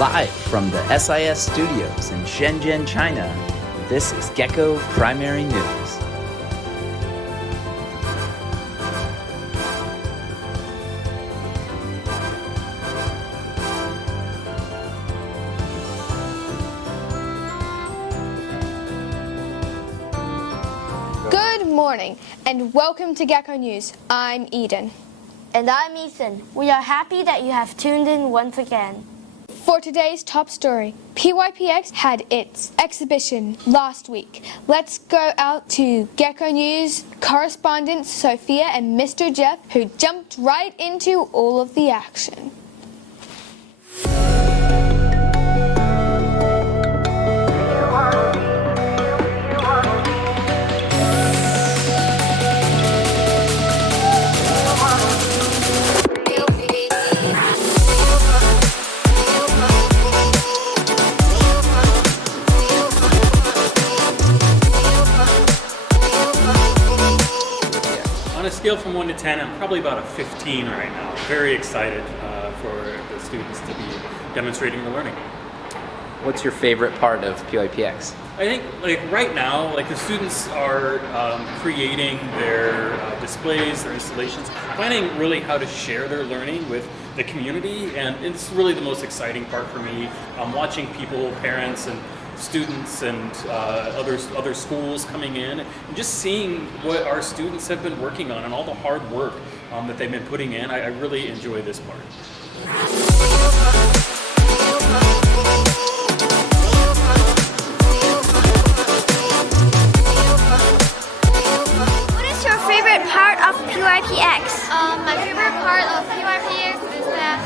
Live from the SIS studios in Shenzhen, China, this is Gecko Primary News. Good morning and welcome to Gecko News. I'm Eden. And I'm Ethan. We are happy that you have tuned in once again. For today's top story, PYPX had its exhibition last week. Let's go out to Gecko News correspondents Sophia and Mr. Jeff, who jumped right into all of the action. On a scale from 1 to 10, I'm probably about a 15 right now. Very excited for the students to be demonstrating their learning. What's your favorite part of PYPX? I think right now, the students are creating their displays, their installations, planning really how to share their learning with the community, and it's really the most exciting part for me. Watching people, parents and students and other schools coming in and just seeing what our students have been working on and all the hard work that they've been putting in. I really enjoy this part. What is your favorite part of PYPX? My favorite part of PYPX is that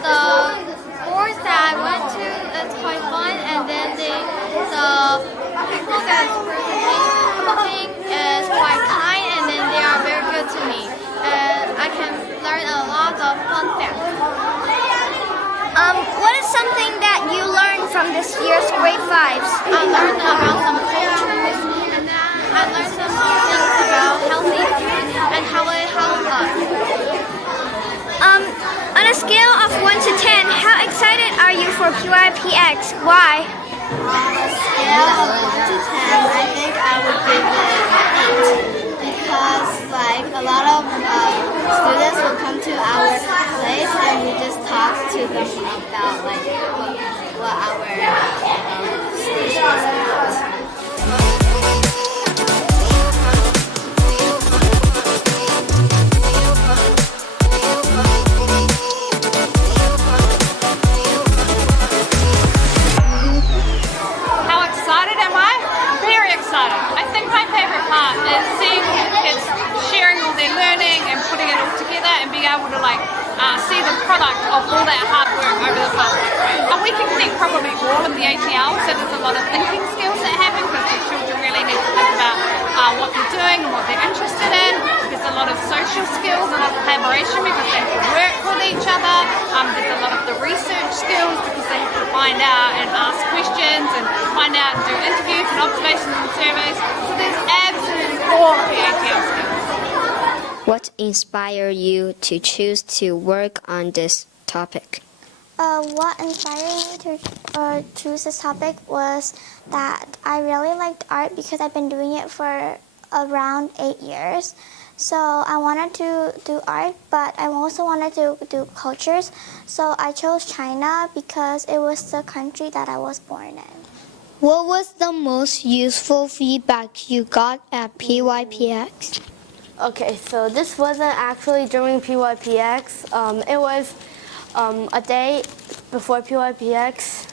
the boards that I went to, it's quite fun, and then the people that's presenting is quite kind, and then they are very good to me, and I can learn a lot of fun facts. What is something that you learned from this year's grade 5s? I learned about some cultures, and then I learned some things about healthy food and how it helps us. On a scale of 1 to 10, how excited are you for PYPX? Why? On a scale of 1 to 10, I think I would give it 8 because a lot of students will come to our place and we just talk to them about what our station is about. See the product of all that hard work over the past week. And we can see probably all of the ATL, so there's a lot of thinking skills that happen because the children really need to think about what they're doing and what they're interested in. There's a lot of social skills, a lot of collaboration because they have to work with each other. There's a lot of the research skills because they have to find out and ask questions and find out and do interviews and observations and surveys. So there's absolutely all of the ATL skills. What inspired you to choose to work on this topic? What inspired me to choose this topic was that I really liked art because I've been doing it for around 8 years. So I wanted to do art, but I also wanted to do cultures. So I chose China because it was the country that I was born in. What was the most useful feedback you got at PYPX? Okay, so this wasn't actually during PYPX. It was a day before PYPX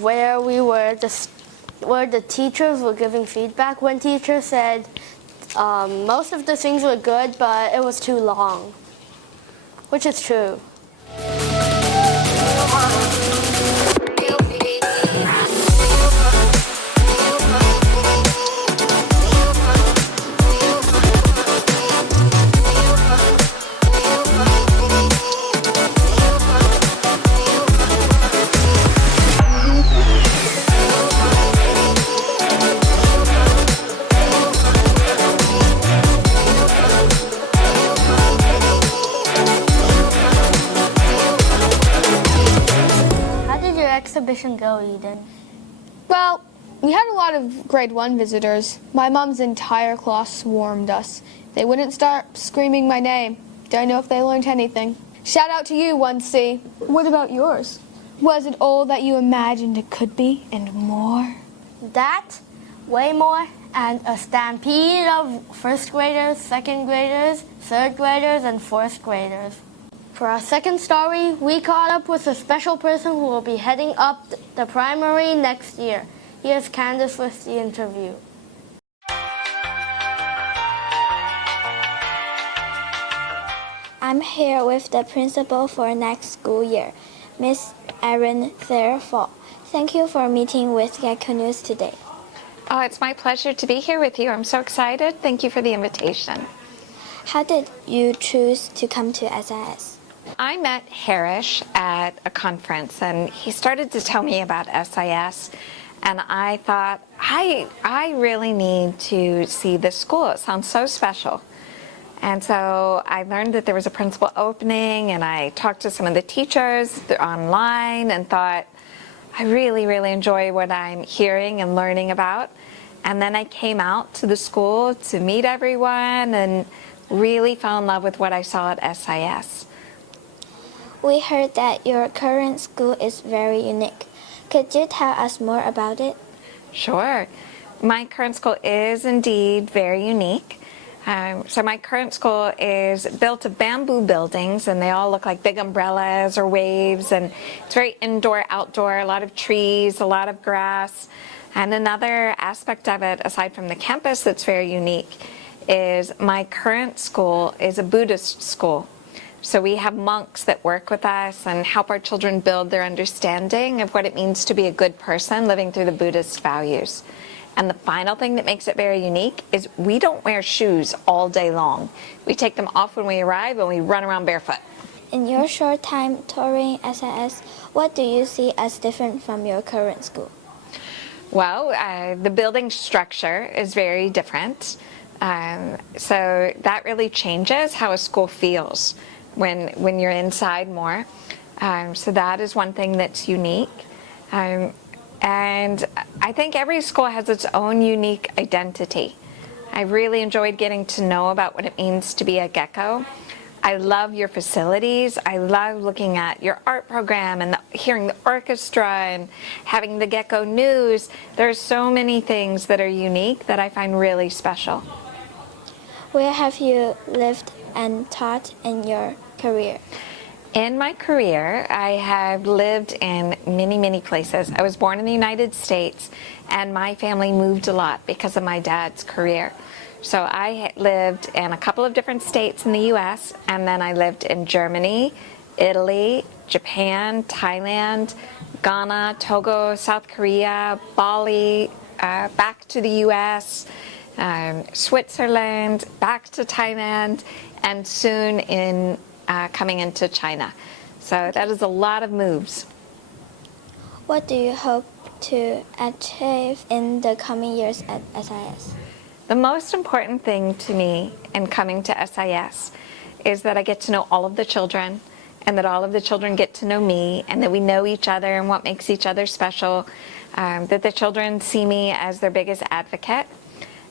where where the teachers were giving feedback. One teacher said most of the things were good, but it was too long, which is true. exhibition go, Eden? Well, we had a lot of grade 1 visitors. My mom's entire class swarmed us. They wouldn't stop screaming my name. Don't know if they learned anything. Shout out to you, 1C. What about yours? Was it all that you imagined it could be and more? That, way more, and a stampede of first graders, second graders, third graders, and fourth graders. For our second story, we caught up with a special person who will be heading up the primary next year. Here's Candace with the interview. I'm here with the principal for next school year, Miss Erin. Therefore, thank you for meeting with Gecko News today. Oh, it's my pleasure to be here with you. I'm so excited. Thank you for the invitation. How did you choose to come to SIS? I met Harish at a conference, and he started to tell me about SIS, and I thought, I really need to see this school. It sounds so special. And so I learned that there was a principal opening, and I talked to some of the teachers online and thought, I really, really enjoy what I'm hearing and learning about. And then I came out to the school to meet everyone and really fell in love with what I saw at SIS. We heard that your current school is very unique. Could you tell us more about it? Sure. My current school is indeed very unique. So my current school is built of bamboo buildings, and they all look like big umbrellas or waves, and it's very indoor, outdoor, a lot of trees, a lot of grass. And another aspect of it, aside from the campus that's very unique, is my current school is a Buddhist school. So we have monks that work with us and help our children build their understanding of what it means to be a good person living through the Buddhist values. And the final thing that makes it very unique is we don't wear shoes all day long. We take them off when we arrive and we run around barefoot. In your short time touring SIS, what do you see as different from your current school? Well, the building structure is very different. So that really changes how a school feels when you're inside more. So that is one thing that's unique. And I think every school has its own unique identity. I really enjoyed getting to know about what it means to be a Gecko. I love your facilities. I love looking at your art program and hearing the orchestra and having the Gecko News. There's so many things that are unique that I find really special. Where have you lived and taught in your career? In my career, I have lived in many, many places. I was born in the United States, and my family moved a lot because of my dad's career. So I lived in a couple of different states in the U.S., and then I lived in Germany, Italy, Japan, Thailand, Ghana, Togo, South Korea, Bali, back to the U.S., Switzerland, back to Thailand, and soon in coming into China. So that is a lot of moves. What do you hope to achieve in the coming years at SIS? The most important thing to me in coming to SIS is that I get to know all of the children, and that all of the children get to know me, and that we know each other and what makes each other special, that the children see me as their biggest advocate.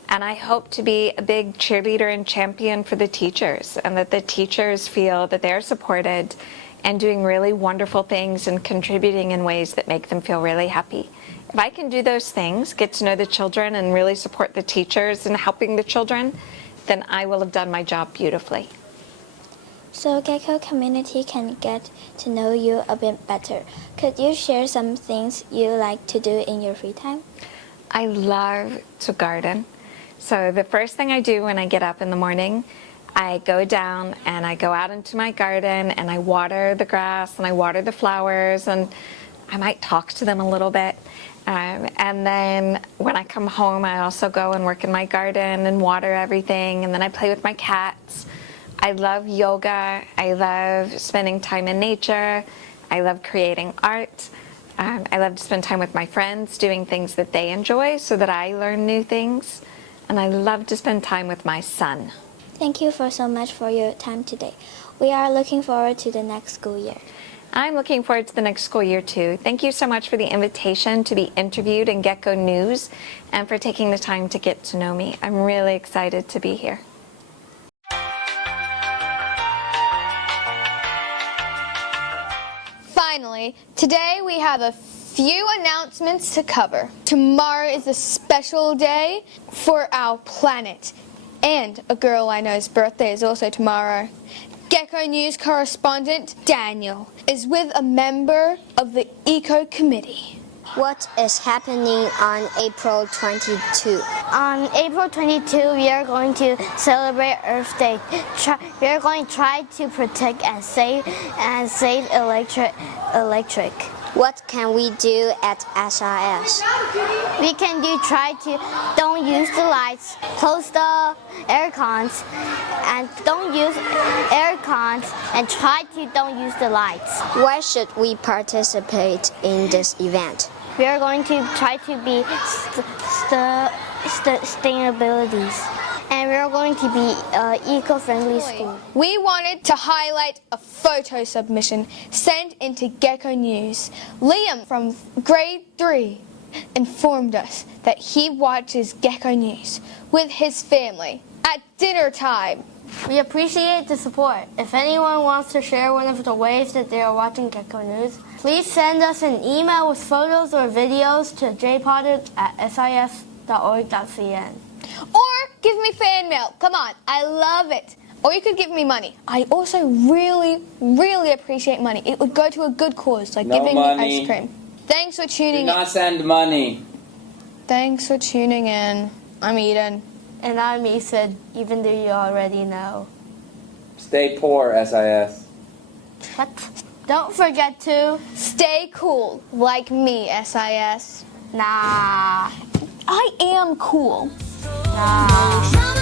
And I hope to be a big cheerleader and champion for the teachers, and that the teachers feel that they're supported and doing really wonderful things and contributing in ways that make them feel really happy. If I can do those things, get to know the children and really support the teachers in helping the children, then I will have done my job beautifully. So Gecko community can get to know you a bit better. Could you share some things you like to do in your free time? I love to garden. So the first thing I do when I get up in the morning, I go down and I go out into my garden and I water the grass and I water the flowers, and I might talk to them a little bit. And then when I come home, I also go and work in my garden and water everything, and then I play with my cats. I love yoga. I love spending time in nature. I love creating art. I love to spend time with my friends doing things that they enjoy so that I learn new things. And I love to spend time with my son. Thank you so much for your time today. We are looking forward to the next school year. I'm looking forward to the next school year too. Thank you so much for the invitation to be interviewed in Gecko News and for taking the time to get to know me. I'm really excited to be here. Finally, today we have a few announcements to cover. Tomorrow is a special day for our planet. And a girl I know's birthday is also tomorrow. Gecko News correspondent Daniel is with a member of the Eco Committee. What is happening on April 22? On April 22, we are going to celebrate Earth Day. We are going to try to protect and save electric. What can we do at SIS? We can try to don't use the lights, close the air cons, and don't use air cons, and try to don't use the lights. Why should we participate in this event? We are going to try to be sustainabilities. And we're going to be eco-friendly school. We wanted to highlight a photo submission sent into Gecko News. Liam from grade 3 informed us that he watches Gecko News with his family at dinner time. We appreciate the support. If anyone wants to share one of the ways that they are watching Gecko News, please send us an email with photos or videos to jpotter@sis.org.cn. Or give me fan mail. Come on, I love it. Or you could give me money. I also really, really appreciate money. It would go to a good cause, like giving me ice cream. Thanks for tuning in. Do not send money. Thanks for tuning in. I'm Eden. And I'm Ethan, even though you already know. Stay poor, SIS. What? Don't forget to stay cool, like me, SIS. Nah. I am cool. Nah.